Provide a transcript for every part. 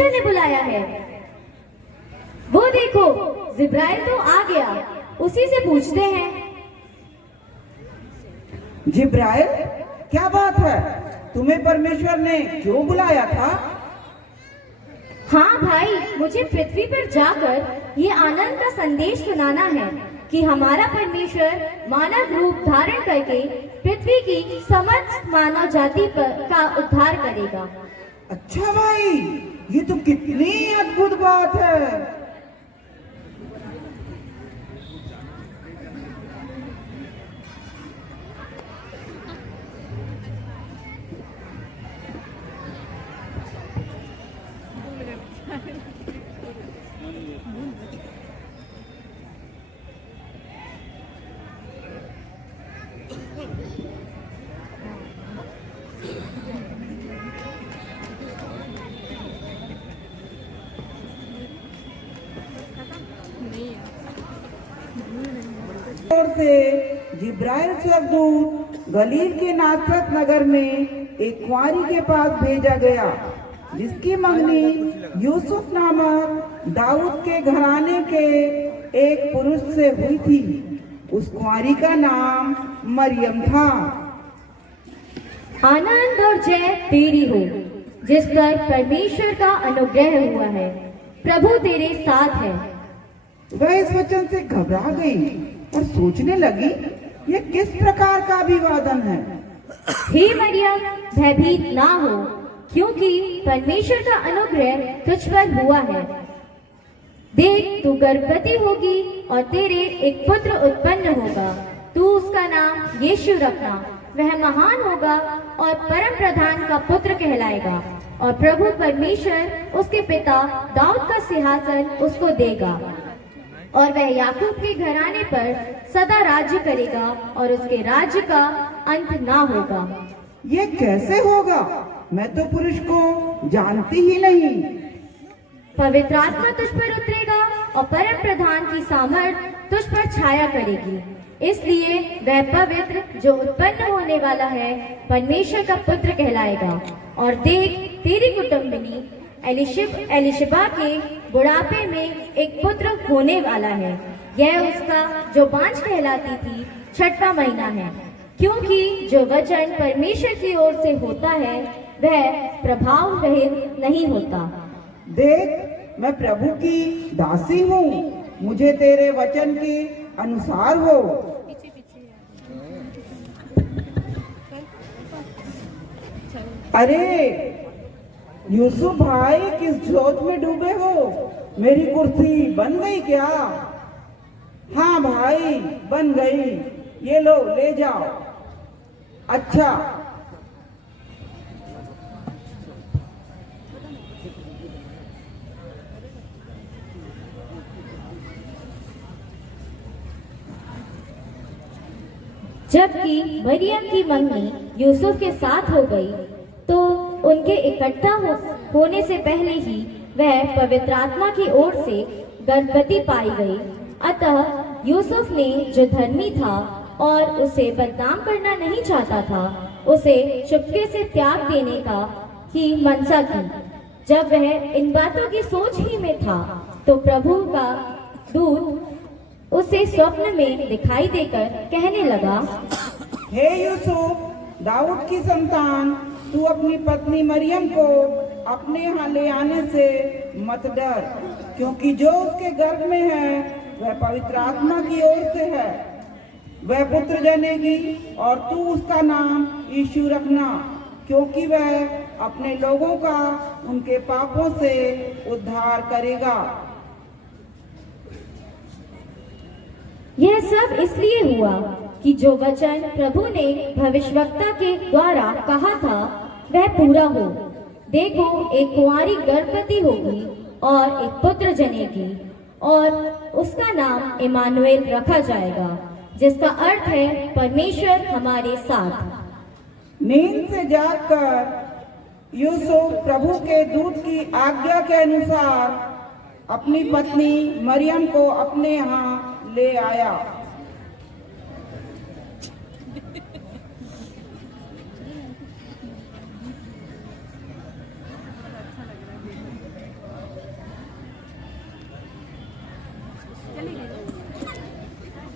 परमेश्वर ने बुलाया है। वो देखो, जिब्राइल तो आ गया, उसी से पूछते हैं। जिब्राइल, क्या बात है? तुम्हें परमेश्वर ने क्यों बुलाया था? हाँ भाई, मुझे पृथ्वी पर जाकर ये आनंद का संदेश सुनाना है कि हमारा परमेश्वर मानव रूप धारण करके पृथ्वी की समस्त मानव जाति का उद्धार करेगा। अच्छा भाई, ये तो कितनी अद्भुत बात है। और से जिब्राइल स्वर्गदूत गलील के नासरत नगर में एक कुंवारी के पास भेजा गया, जिसकी मंगनी यूसुफ नामक दाऊद के घराने के एक पुरुष से हुई थी। उस कुंवारी का नाम मरियम था। आनंद और जय तेरी हो, जिस पर परमेश्वर का अनुग्रह हुआ है। प्रभु तेरे साथ है। वह इस वचन से घबरा गई और सोचने लगी, ये किस प्रकार का अभिवादन है। हे मरियम, भयभीत ना हो, क्योंकि परमेश्वर का अनुग्रह तुझ पर हुआ है। देख, तू गर्भवती होगी और तेरे एक पुत्र उत्पन्न होगा। तू उसका नाम यीशु रखना। वह महान होगा और परम प्रधान का पुत्र कहलाएगा, और प्रभु परमेश्वर उसके पिता दाऊद का सिंहासन उसको देगा, और वह याकूब के घराने पर सदा राज्य करेगा, और उसके राज्य का अंत ना होगा। ये कैसे होगा? मैं तो पुरुष को जानती ही नहीं। पवित्र आत्मा तुझ पर उतरेगा और परम प्रधान की सामर्थ तुझ पर छाया करेगी। इसलिए वह पवित्र जो उत्पन्न होने वाला है परमेश्वर का पुत्र कहलाएगा। और देख, तेरी कुटुंबिनी एलिशबा के बुढ़ापे में एक पुत्र होने वाला है। यह उसका जो बांझ कहलाती थी 6वां महीना है, क्योंकि जो वचन परमेश्वर की ओर से होता है वह प्रभाव रहित नहीं होता। देख, मैं प्रभु की दासी हूँ, मुझे तेरे वचन के अनुसार हो। अरे यूसुफ भाई, किस जोत में डूबे हो? मेरी कुर्सी बन गई क्या? हाँ भाई, बन गई। ये लो, ले जाओ। अच्छा, जबकि मरियम की मंगनी यूसुफ के साथ हो गई, तो उनके इकट्ठा होने से पहले ही वह पवित्र आत्मा की ओर से गर्भवती पाई गई। अतः यूसुफ ने, जो धर्मी था और उसे बदनाम करना नहीं चाहता था, उसे चुपके से त्याग देने की मनसा की। जब वह इन बातों की सोच ही में था, तो प्रभु का दूत उसे स्वप्न में दिखाई देकर कहने लगा, हे यूसुफ, दाऊद की संतान, तू अपनी पत्नी मरियम को अपने यहाँ ले आने से मत डर, क्योंकि जो उसके गर्भ में है वह पवित्र आत्मा की ओर से है। वह पुत्र जनेगी और तू उसका नाम यीशु रखना, क्योंकि वह अपने लोगों का उनके पापों से उद्धार करेगा। यह सब इसलिए हुआ कि जो वचन प्रभु ने भविष्यवक्ता के द्वारा कहा था वह पूरा हो। देखो, एक कुंवारी गर्भवती होगी और एक पुत्र जनेगी, और उसका नाम इमानुएल रखा जाएगा, जिसका अर्थ है परमेश्वर हमारे साथ। नींद से जागकर यूसुफ प्रभु के दूत की आज्ञा के अनुसार अपनी पत्नी मरियम को अपने यहाँ ले आया।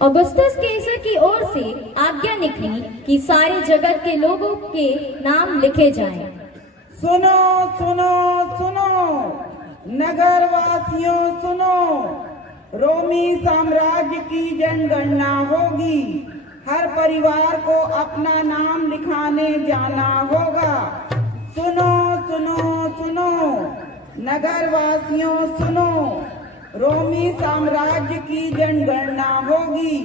ऑगस्टस केसर की ओर से आज्ञा निकली कि सारे जगत के लोगों के नाम लिखे जाएं। सुनो सुनो सुनो, नगर वासियों सुनो, रोमी साम्राज्य की जनगणना होगी। हर परिवार को अपना नाम लिखाने जाना होगा। सुनो सुनो सुनो, नगर वासियों सुनो, रोमी साम्राज्य की जनगणना होगी।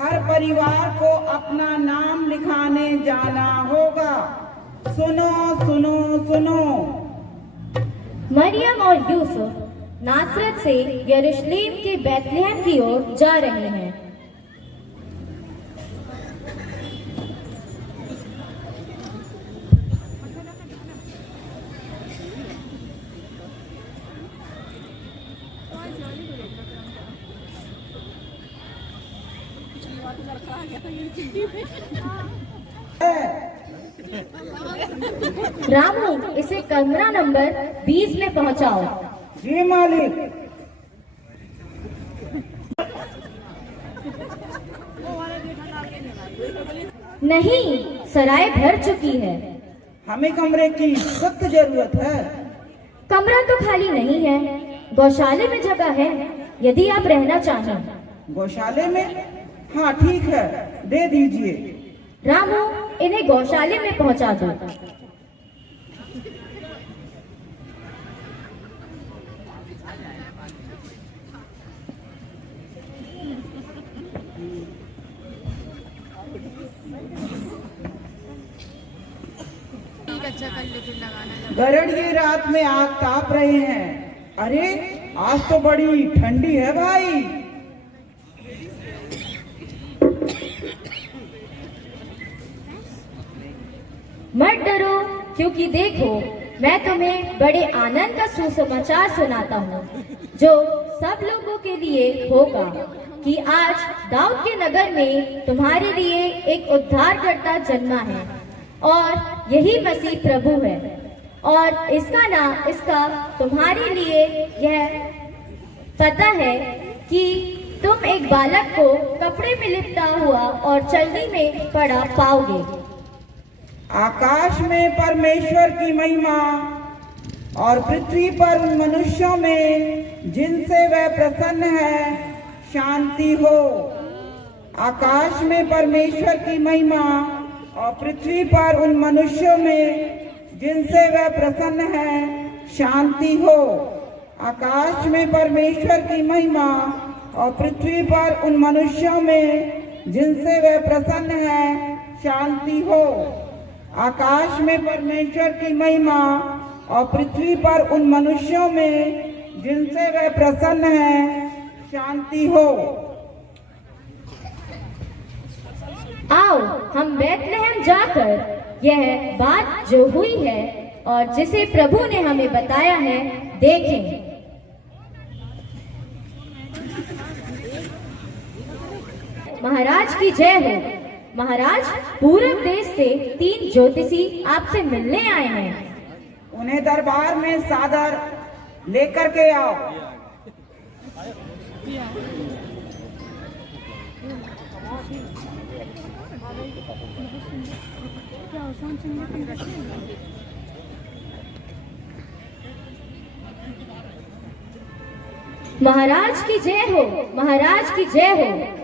हर परिवार को अपना नाम लिखाने जाना होगा। सुनो सुनो सुनो। मरियम और यूसुफ नासरत से यरूशलेम के बैतलहम की ओर जा रहे हैं। रामू, इसे कमरा नंबर 20 में पहुंचाओ। जी मालिक। नहीं, सराय भर चुकी है। हमें कमरे की सख्त जरूरत है। कमरा तो खाली नहीं है, गौशाले में जगह है, यदि आप रहना चाहें। गौशाले में? हाँ ठीक है, दे दीजिए। रामू, इन्हें गौशाले में पहुंचा दो। गरड़िए रात में आग ताप रहे हैं। अरे आज तो बड़ी ठंडी है भाई। मत डरो, क्योंकि देखो मैं तुम्हें बड़े आनंद का सुसमाचार सुनाता हूँ, जो सब लोगों के लिए होगा कि आज दाऊद के नगर में तुम्हारे लिए एक उद्धारकर्ता जन्मा है, और यही मसीह प्रभु है। और इसका तुम्हारे लिए यह पता है कि तुम एक बालक को कपड़े में लिपटा हुआ और चलनी में पड़ा पाओगे। आकाश में परमेश्वर की महिमा और पृथ्वी पर उन मनुष्यों में जिनसे वह प्रसन्न है शांति हो। आकाश में परमेश्वर की महिमा और पृथ्वी पर उन मनुष्यों में जिनसे वह प्रसन्न है शांति हो। आकाश में परमेश्वर की महिमा और पृथ्वी पर उन मनुष्यों में जिनसे वह प्रसन्न है शांति हो। आकाश में परमेश्वर की महिमा और पृथ्वी पर उन मनुष्यों में जिनसे वह प्रसन्न है शांति हो। आओ हम बैतलहम जाकर यह बात जो हुई है और जिसे प्रभु ने हमें बताया है देखें। महाराज की जय हो। महाराज, पूरब देश से 3 ज्योतिषी आपसे मिलने आए हैं। उन्हें दरबार में सादर लेकर के आओ। महाराज की जय हो। महाराज की जय हो।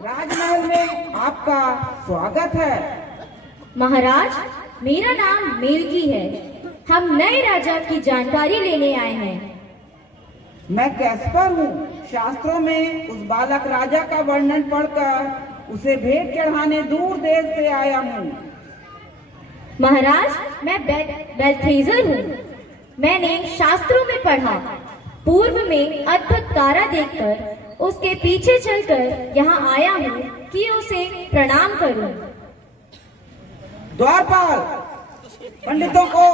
राजमहल में आपका स्वागत है। महाराज, मेरा नाम मेलकी है। हम नए राजा की जानकारी लेने आए हैं। मैं कैस्पर हूँ। शास्त्रों में उस बालक राजा का वर्णन पढ़कर उसे भेंट चढ़ाने दूर देश से आया हूँ। महाराज, मैं बेल्थेजर हूँ। मैंने शास्त्रों में पढ़ा, पूर्व में अद्भुत तारा देखकर उसके पीछे चलकर यहाँ आया हूँ कि उसे प्रणाम करूँ। द्वारपाल, पंडितों को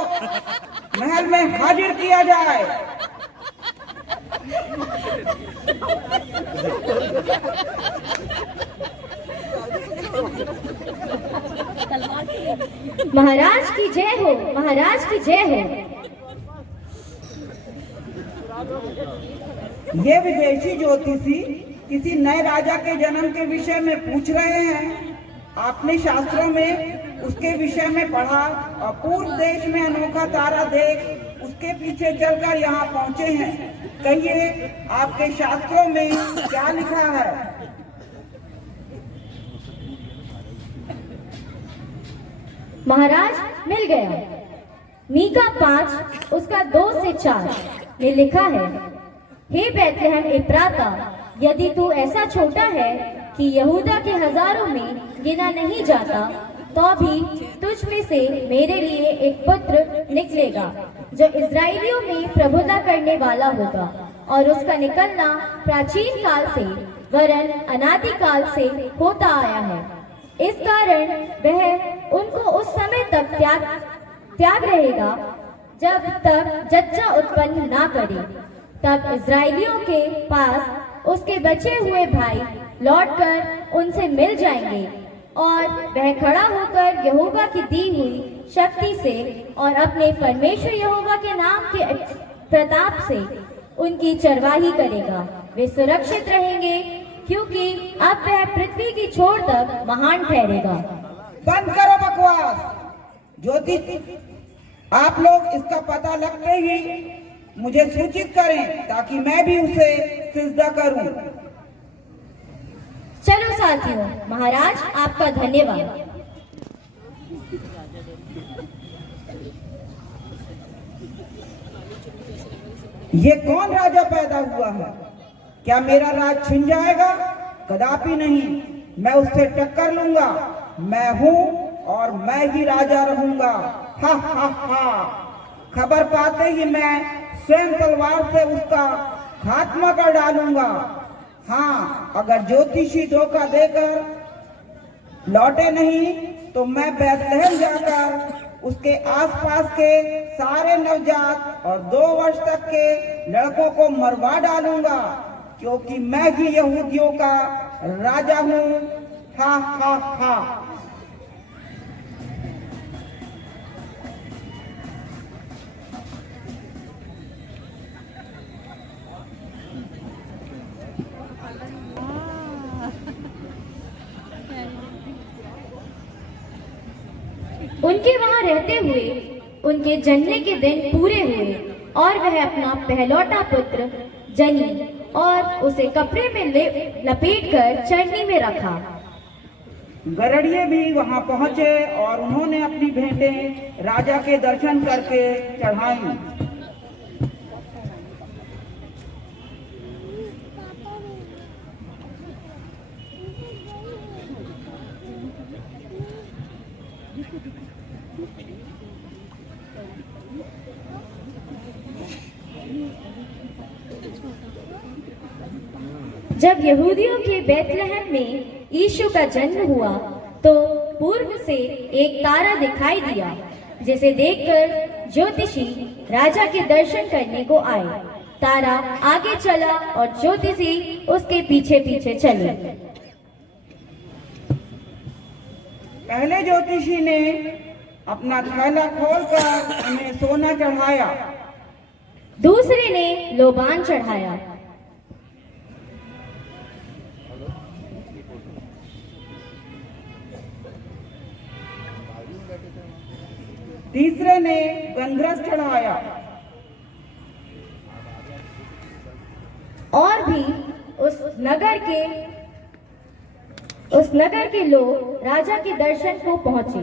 महल में हाजिर किया जाए। महाराज की जय हो। महाराज की जय हो। ये विदेशी ज्योतिषी किसी नए राजा के जन्म के विषय में पूछ रहे हैं। आपने शास्त्रों में उसके विषय में पढ़ा और पूर्व देश में अनोखा तारा देख उसके पीछे चलकर यहाँ पहुँचे हैं। कहिए, आपके शास्त्रों में क्या लिखा है? महाराज, मिल गया। मीका 5 उसका 2 से 4 में लिखा है, हे बैतलहम एप्राता, यदि तू ऐसा छोटा है कि यहूदा के हजारों में गिना नहीं जाता, तो भी तुझ में से मेरे लिए एक पुत्र निकलेगा जो इस्राएलियों में प्रभुता करने वाला होगा, और उसका निकलना प्राचीन काल से वरन अनादि काल से होता आया है। इस कारण वह उनको उस समय तक त्याग रहेगा जब तक जच्चा उत्पन्न ना करे। तब इस्राएलियों के पास उसके बचे हुए भाई लौटकर उनसे मिल जाएंगे, और वह खड़ा होकर यहोवा की दी हुई शक्ति से और अपने परमेश्वर यहोवा के नाम के प्रताप से उनकी चरवाही करेगा। वे सुरक्षित रहेंगे, क्योंकि अब वह पृथ्वी की छोर तक महान ठहरेगा। बंद करो बकवास। ज्योतिष, आप लोग इसका पता लगते ही मुझे सूचित करें ताकि मैं भी उसे सिजदा करूं। चलो साथियों, महाराज आपका धन्यवाद। ये कौन राजा पैदा हुआ है? क्या मेरा राज छिन जाएगा? कदापि नहीं। मैं उससे टक्कर लूंगा। मैं हूँ और मैं ही राजा रहूंगा। हा हा हा। खबर पाते ही मैं स्वयं तलवार से उसका खात्मा कर डालूंगा। हाँ, अगर ज्योतिषी धोखा देकर लौटे नहीं तो मैं बैतलहम जाकर उसके आसपास के सारे नवजात और 2 वर्ष तक के लड़कों को मरवा डालूंगा, क्योंकि मैं ही यहूदियों का राजा हूँ। हा हा हा। उनके वहां रहते हुए उनके जन्म के दिन पूरे हुए, और वह अपना पहलौठा पुत्र जनी और उसे कपड़े में लपेटकर चरनी में रखा। गरड़िए भी वहां पहुंचे और उन्होंने अपनी भेंटें राजा के दर्शन करके चढ़ाई। जब यहूदियों के बैतलहम में यीशु का जन्म हुआ, तो पूर्व से एक तारा दिखाई दिया, जिसे देखकर ज्योतिषी राजा के दर्शन करने को आए। तारा आगे चला और ज्योतिषी उसके पीछे पीछे चले। पहले ज्योतिषी ने अपना थैला खोलकर उन्हें सोना चढ़ाया। दूसरे ने लोबान चढ़ाया। तीसरे ने गंधरस चढ़ाया। और भी उस नगर के लोग राजा के दर्शन को पहुंचे।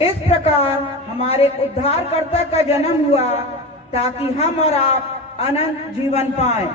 इस प्रकार हमारे उद्धारकर्ता का जन्म हुआ, ताकि हम और आप अनंत जीवन पाएं।